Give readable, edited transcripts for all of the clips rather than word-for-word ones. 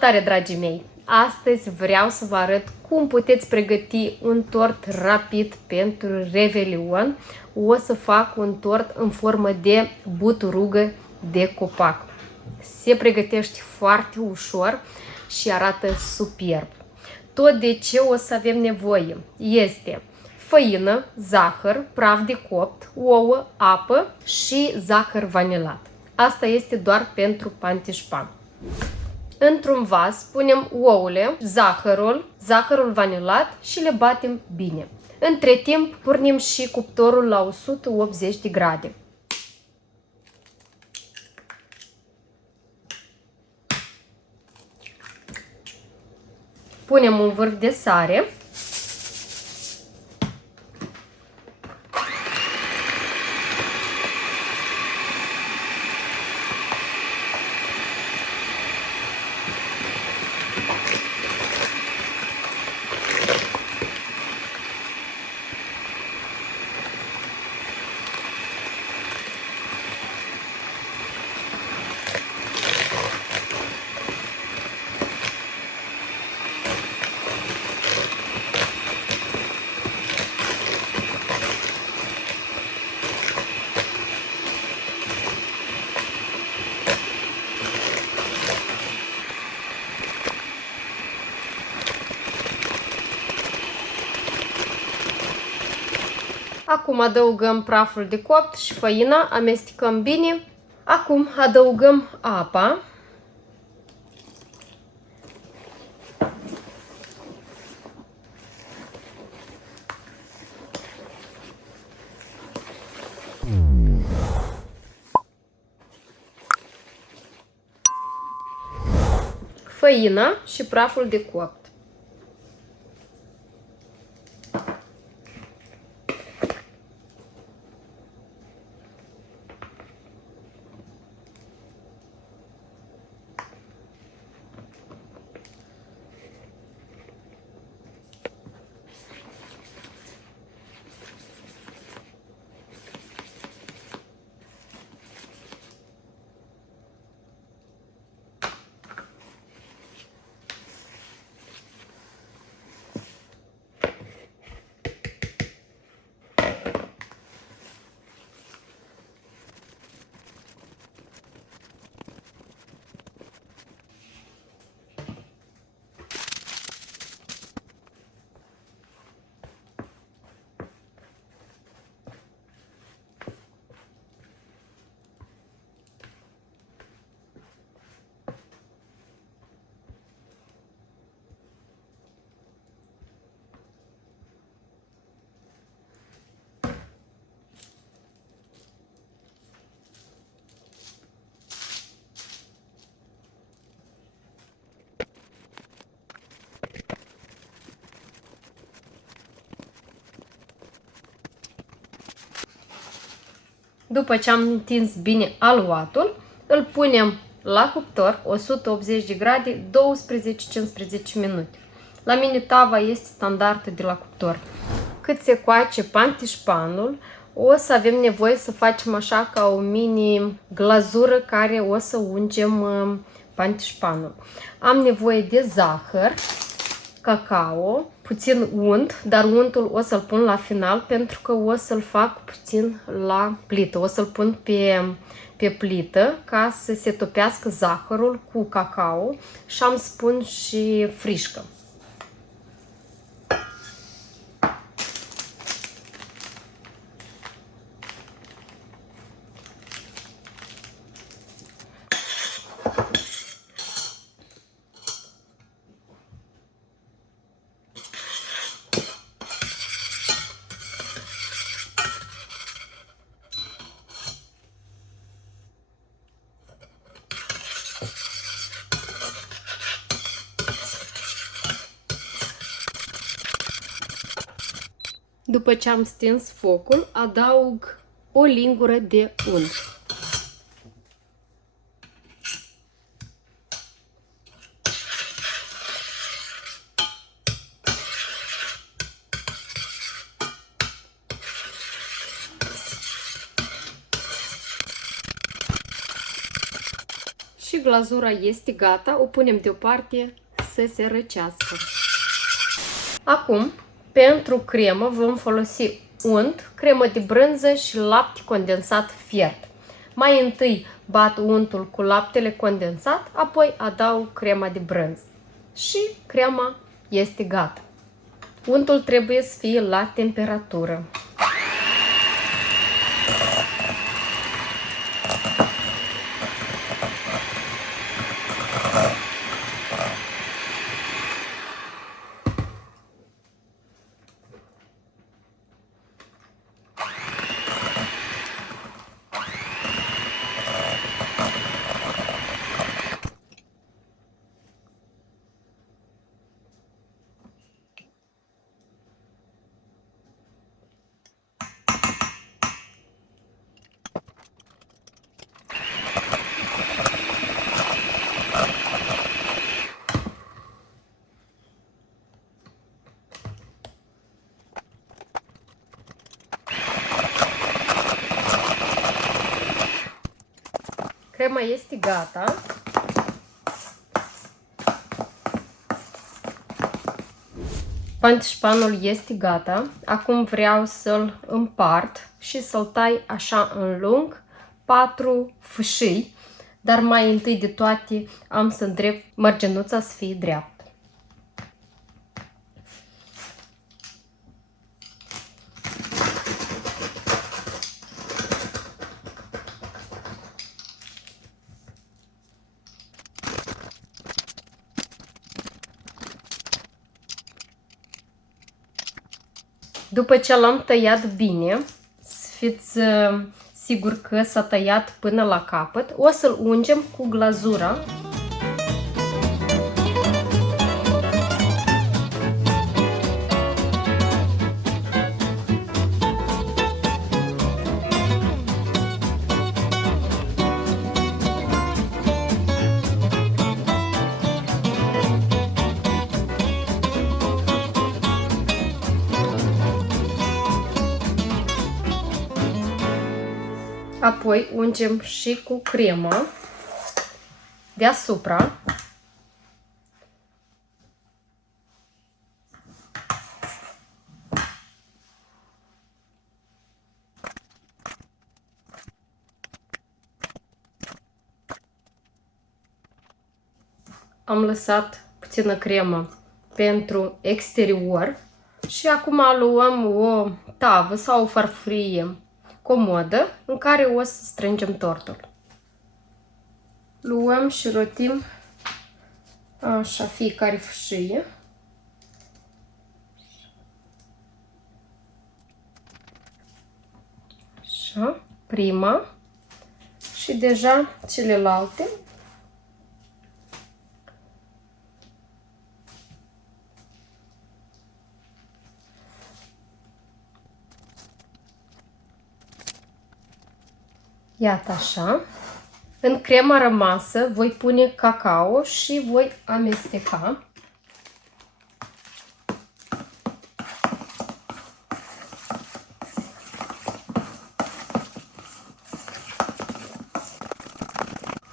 Salutare, dragii mei! Astăzi vreau să vă arăt cum puteți pregăti un tort rapid pentru Revelion. O să fac un tort în formă de buturugă de copac. Se pregătește foarte ușor și arată superb. Tot de ce o să avem nevoie este făină, zahăr, praf de copt, ouă, apă și zahăr vanilat. Asta este doar pentru pantișpan. Într-un vas punem ouăle, zahărul vanilat și le batem bine. Între timp pornim și cuptorul la 180 de grade. Punem un vârf de sare. Acum adăugăm praful de copt și făina, amestecăm bine. Acum adăugăm apa. Făina și praful de copt. După ce am întins bine aluatul, îl punem la cuptor, 180 de grade, 12-15 minute. La mine tava este standardă de la cuptor. Cât se coace pantișpanul, o să avem nevoie să facem așa ca o mini glazură care o să ungem pantișpanul. Am nevoie de zahăr, cacao, puțin unt, dar untul o să-l pun la final pentru că o să-l fac puțin la plită. O să-l pun pe plită ca să se topească zahărul cu cacao și am să pun și frișcă. După ce am stins focul, adaug o lingură de unt. Și glazura este gata, o punem deoparte să se răcească. Acum, pentru cremă vom folosi unt, cremă de brânză și lapte condensat fiert. Mai întâi bat untul cu laptele condensat, apoi adaug crema de brânză. Și crema este gata. Untul trebuie să fie la temperatură. Crema este gata. Pantișpanul este gata. Acum vreau să-l împart și să-l tai așa în lung, 4 fâșii, dar mai întâi de toate am să îndrept mărgenuța să fie dreaptă. După ce l-am tăiat bine, să fiți sigur că s-a tăiat până la capăt, o să-l ungem cu glazura. Apoi ungem și cu cremă deasupra. Am lăsat puțină cremă pentru exterior și acum luăm o tavă sau o farfurie comodă în care o să strângem tortul. Luăm și rotim așa fiecare fâșie. Așa, prima și deja celelalte. Iată așa. În crema rămasă voi pune cacao și voi amesteca.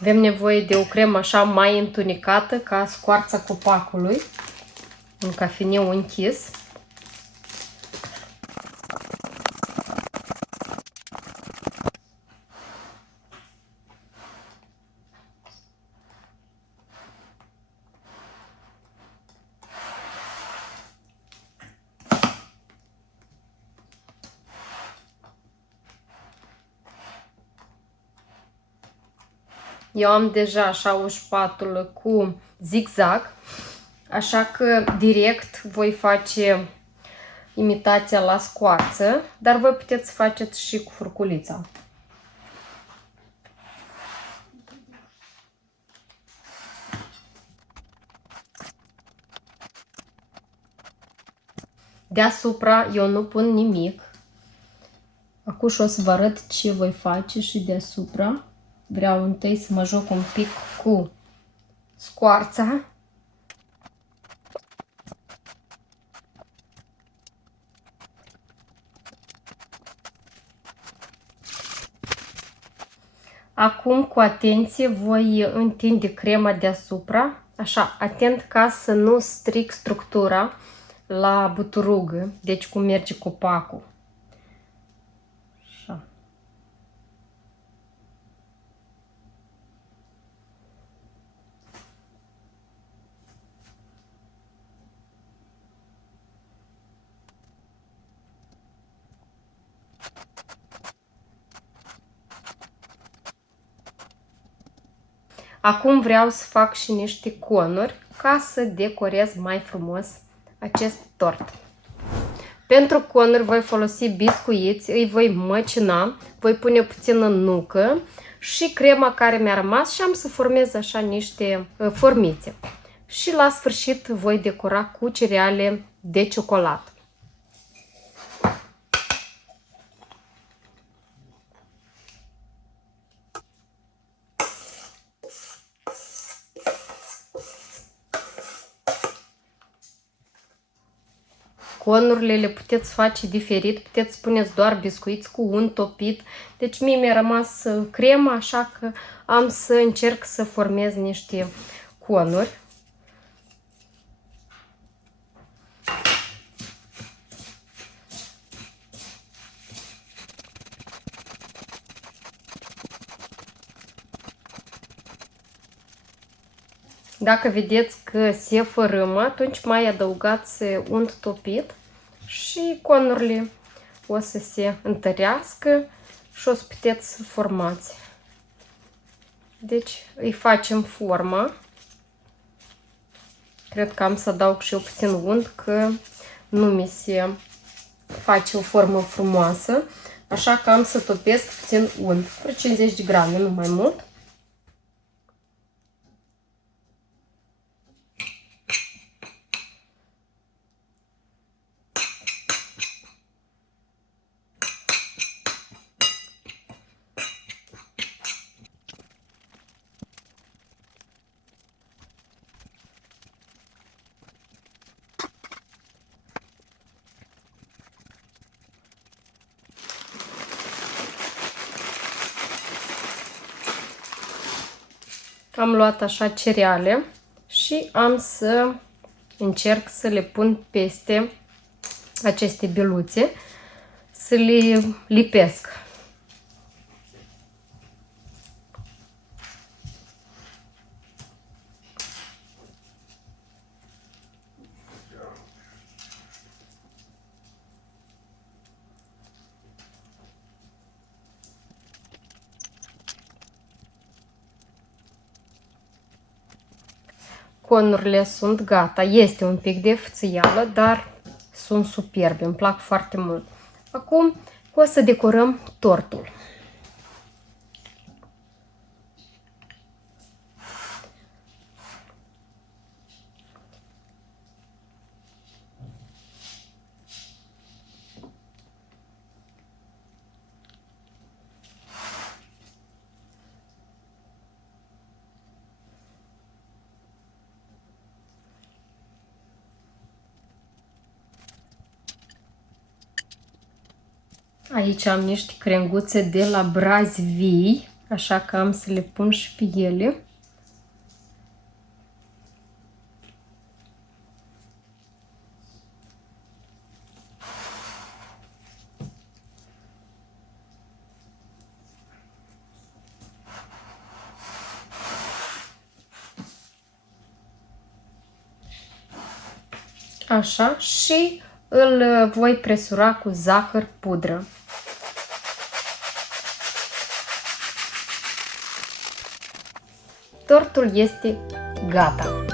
Avem nevoie de o cremă așa mai întunecată ca scoarța copacului, un cafeneu închis. Eu am deja așa o spatulă cu zigzag, așa că direct voi face imitația la scoarță, dar voi puteți să faceți și cu furculița. Deasupra eu nu pun nimic. Acum și o să vă arăt ce voi face și deasupra. Vreau întâi să mă joc un pic cu scoarța. Acum, cu atenție, voi întinde crema deasupra, așa, atent ca să nu stric structura la buturugă, deci cum merge copacul. Așa. Acum vreau să fac și niște conuri ca să decorez mai frumos acest tort. Pentru conuri voi folosi biscuiți, îi voi măcina, voi pune puțină nucă și crema care mi-a rămas și am să formez așa niște formițe. Și la sfârșit voi decora cu cereale de ciocolată. Conurile le puteți face diferit, puteți puneți doar biscuiți cu unt topit. Deci mie mi-a rămas crema, așa că am să încerc să formez niște conuri. Dacă vedeți că se fărâmă, atunci mai adăugați unt topit și conurile o să se întărească și o să puteți să formați. Deci îi facem forma. Cred că am să adaug și eu puțin unt, că nu mi se face o formă frumoasă. Așa că am să topesc puțin unt, vreo 50 de grame, nu mai mult. Am luat așa cereale și am să încerc să le pun peste aceste beluțe, să le lipesc. Conurile sunt gata. Este un pic de fățâială, dar sunt superbe. Îmi plac foarte mult. Acum o să decorăm tortul. Aici am niște crenguțe de la brazi vii, așa că am să le pun și pe ele. Așa, și îl voi presura cu zahăr pudră. Tortul este gata!